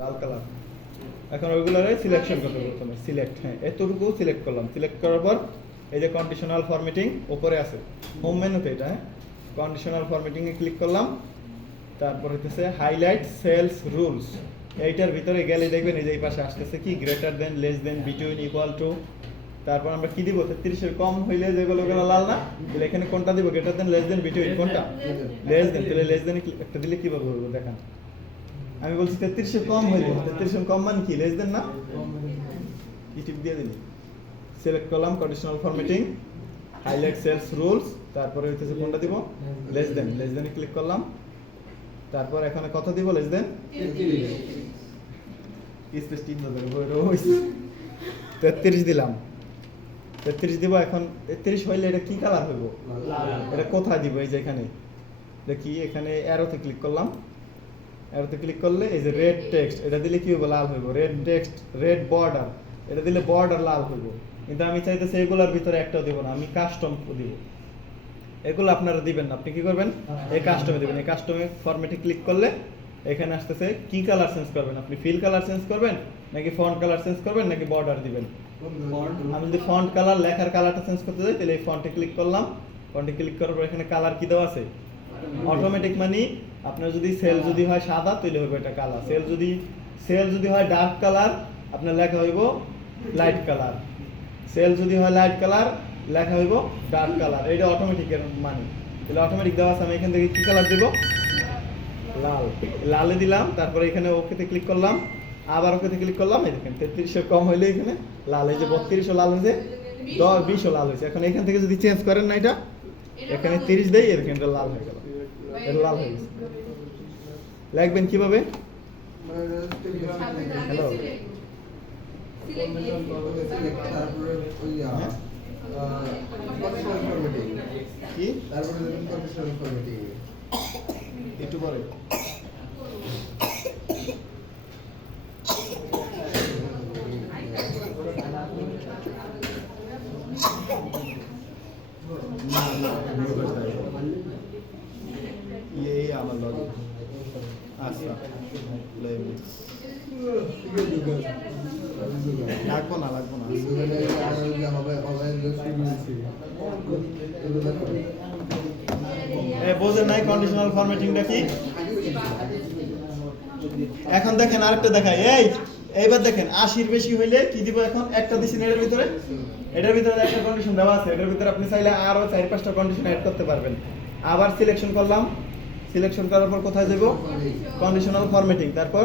লাল colour. এখন ওইগুলোরে selection করতে হবে প্রথমে, সিলেক্ট, হ্যাঁ এতটুকু সিলেক্ট করলাম। সিলেক্ট করার পর এই যে কন্ডিশনাল ফরম্যাটিং উপরে আছে হোম মেনুতে, এটা হ্যাঁ কন্ডিশনাল ফরম্যাটিং এ ক্লিক করলাম। তারপর হইতেছে হাইলাইট সেলস রুলস, এইটার ভিতরে গেলে দেখবেন এই যে এই পাশে আসতেছে কি greater than, less than, between, equal to. তারপর আমরা কি দিব, 33 এর কম হইলে যেগুলো লাল না, তাহলে এখানে কোনটা দিব, greater than, less than, between, কোনটা লেস দেন, তাহলে লেস দেন একটা দিলে কিভাবে হবে দেখান। আমি বলছি 33 এর কম হইলে, 33 এর কম মানে কি লেস দেন না, কি টিপ দিয়ে দিন। সিলেক্ট করলাম conditional formatting, highlight cells rules, তারপরে হইতেছে কোনটা দিব, লেস দেন, লেস দেনে ক্লিক করলাম। তারপর এখানে কত দিব, লেস দেন 33 দিলাম, 33 দিব। এখন 33 হইলে এটা কি কালার হইব, এটা কোথায় দিব, এই যে এখানে দেখি, এখানে অ্যারোতে ক্লিক করলাম। অ্যারোতে ক্লিক করলে এই যে রেড টেক্সট, এটা দিলে কি হবে, লাল হইব। রেড টেক্সট, রেড বর্ডার, এটা দিলে বর্ডার লাল হইব। কিন্তু আমি চাইতেছি এগুলোর ভিতরে একটাও দিব না, আমি কাস্টম দিব। এগুলো আপনারা দিবেন না, আপনি কি করবেন, এই কাস্টমে দিবেন। এই কাস্টমে ফরম্যাটে ক্লিক করলে এখানে আসতেছে কি কালার চেঞ্জ করবেন, আপনি ফিল কালার চেঞ্জ করবেন নাকি ফন্ট কালার চেঞ্জ করবেন নাকি বর্ডার দিবেন। আমি যদি ফন্ট কালার, লেখার কালারটা চেঞ্জ করতে যাই, তাহলে এই ফন্টে ক্লিক করলাম। ফন্টে ক্লিক করার পর এখানে কালার কি দেওয়া আছে, অটোমেটিক মানে আপনার যদি সেল যদি হয় সাদা তাহলে হবে এটা কালার, সেল যদি হয় ডার্ক কালার আপনার লেখা হইব লাইট কালার, সেল যদি হয় লাইট কালার লেখা হইব ডার্ক কালার। এটা অটোমেটিক এর মানে, তাহলে অটোমেটিক দেওয়া আছে। আমি এখান থেকে কি কালার দেব, লাল, লালে দিলাম। তারপরে এখানে ওকেতে ক্লিক করলাম, আবার ওকেতে ক্লিক করলাম। এই দেখেন 33 এর কম হইলে এখানে লাল, এই যে 32 লাল হয়েছে, 20 লাল হয়েছে। এখন এখান থেকে যদি চেঞ্জ করেন না, এটা এখানে 30 দেই, এর এখানে লাল হয়ে গেল, এটা লাল হয়ে গেছে। লিখবেন কিভাবে, হ্যালো কি একটু পরে এই আমার লগে আচ্ছা লাগবো না, লাগবো না। বোঝেন নাই কন্ডিশনাল ফরম্যাটিংটা কি। এখন দেখেন আরেকটা দেখাই, এইবার দেখেন 80 বেশি হইলে কি দিব, এখন একটা দিছেন এর ভিতরে, এটার ভিতরে একটা কন্ডিশন দেওয়া আছে, এটার ভিতরে আপনি চাইলে আরো 4-5টা কন্ডিশন অ্যাড করতে পারবেন। আবার সিলেকশন করলাম, সিলেকশন করার পর কোথায় যাব, কন্ডিশনাল ফরম্যাটিং, তারপর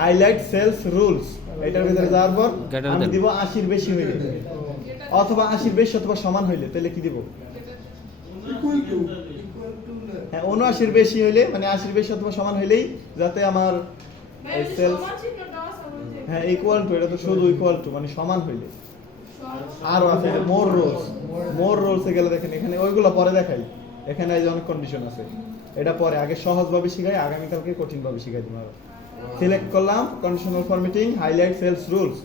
হাইলাইট সেলস রুলস, এটার ভিতরে যাওয়ার পর আমি দিব 80 বেশি হইলে, অথবা 80 বেশি অথবা সমান হইলে, তাহলে কি দিব, হ্যাঁ 79 বেশি হইলে, মানে 80 বেশি অথবা সমান হইলেই যাতে আমার সেলস, হ্যাঁ ইকুয়াল টু, এটা তো শুধু ইকুয়াল টু মানে সমান হইলে। আরো আছে মোর রোলস, মোর রোলসে গেলে দেখেন এখানে ওইগুলো পরে দেখাই, এখানে এই যে অনেক কন্ডিশন আছে, এটা পরে, আগে সহজভাবে শিখাই, আগামীকালকে কঠিনভাবে শিখাই দিব। সিলেক্ট করলাম conditional formatting, highlight cells rules,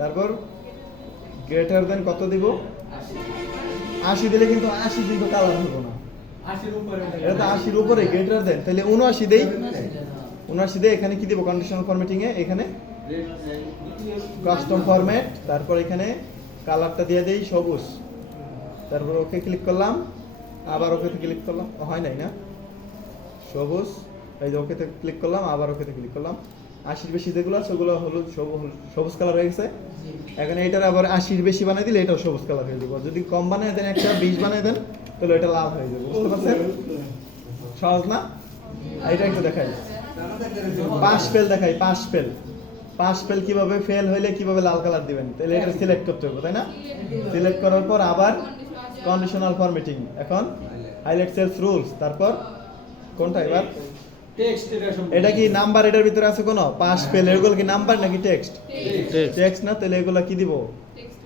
তারপর গ্রেটার দেন কত দিব, 80 দিলে কিন্তু 80 কিন্তু কালার হবো না, এটা তো 80 উপরে গ্রেটার দেন, তাহলে 79 দেই, 79 দেই। এখানে কি দিব, কন্ডিশনাল ফরম্যাটিং এ এখানে কাস্টম ফরম্যাট, তারপর এখানে কালারটা দিয়ে দেই সবুজ, তারপর ওকে ক্লিক করলাম, আবার ওকেতে ক্লিক করলাম, হয় নাই না সবুজ, এই যে ওকেতে ক্লিক করলাম, আবার ওকেতে ক্লিক করলাম। 80 বেশি যেগুলো আছে ওগুলো হলুদ সবুজ কালার হয়ে গেছে। এখন এটার আবার 80 বেশি বানাই দিলে এটাও সবুজ কালার হয়ে যাবে, যদি কম বানাই দেন, একটা 20 বানাই দেন, তাহলে এটা লাল হয়ে যাবে। বুঝতে পারছেন, সহজ না। এটা একটু দেখাই, পাশ ফেল দেখাই, পাশ ফেল কিভাবে, ফেল হইলে কিভাবে লাল কালার দিবেন, তাহলে এটা সিলেক্ট করতে হবে, তাই না। সিলেক্ট করার পর আবার কন্ডিশনাল ফরম্যাটিং, এখন হাইলাইট সেলস রুলস, তারপর কোনটা এবার টেক্সট, এটা কি নাম্বার, এটার ভিতরে আছে কোন পাস ফেল, এগুলো কি নাম্বার নাকি টেক্সট, টেক্সট না, তাহলে এগুলো কি দিব,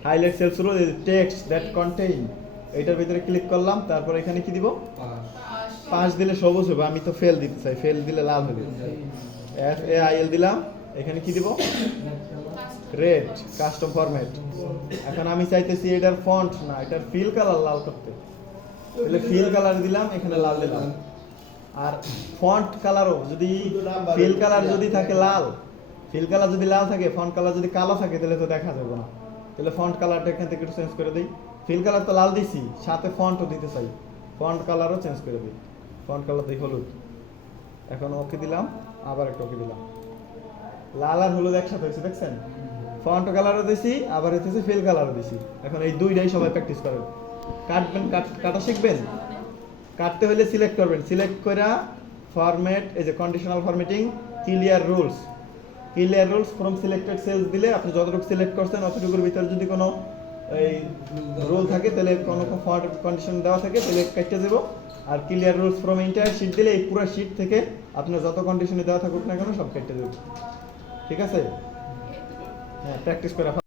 highlight cells rules text that contain, এটার ভিতরে ক্লিক করলাম। তারপর এখানে কি দিব, পাস দিলে সবুজ হবে, আমি তো ফেল দিতে চাই, ফেল দিলে লাল হবে, FAIL দিলাম। এখানে কি দিব, রেড, কাস্টম ফরম্যাট। এখন আমি চাইতেছি এটার ফন্ট না, এটার ফিল কালার লাল করতে, তাহলে ফিল কালার দিলাম, এখানে লাল দিলাম। আর ফন্ট কালারও যদি ফিল কালার যদি থাকে লাল, ফিল কালার যদি লাল থাকে, ফন্ট কালার যদি কালো থাকে তাহলে তো দেখা যাবে না। তাহলে ফন্ট কালারটা এখান থেকে একটু চেঞ্জ করে দিই। ফিল কালার তো লাল দিছি, সাথে ফন্টও দিতে চাই, ফন্ট কালারও চেঞ্জ করে দিই। ফন্ট কালার দিই হলুদ। এখন ওকে দিলাম, আবার একটা ওকে দিলাম। লাল আর হলুদ একসাথে হয়েছে, দেখছেন? ফন্ট কালারও দিছি, আবার হচ্ছে ফিল কালারও দিছি। এখন এই দুইটাই সবাই প্র্যাকটিস করেন। কাটবেন, কাটা শিখবেন। কাটতে হলে সিলেক্ট করবেন, সিলেক্ট করে ফরম্যাট, এই যে conditional formatting, clear rules from selected cells দিলে আপনি যতটুকু সিলেক্ট করছেন অতটুকুর ভিতরে যদি কোনো এই রুল থাকে, তাহলে কোনো ফন্ট কন্ডিশন দেওয়া থাকে তাহলে কেটে দেব। আর clear rules from entire sheet দিলে এই পুরো শিট থেকে আপনার যত কন্ডিশনে দেওয়া থাকুক না কেন সব কেটে দেব। ঠিক আছে? হ্যাঁ, প্র্যাকটিস করা।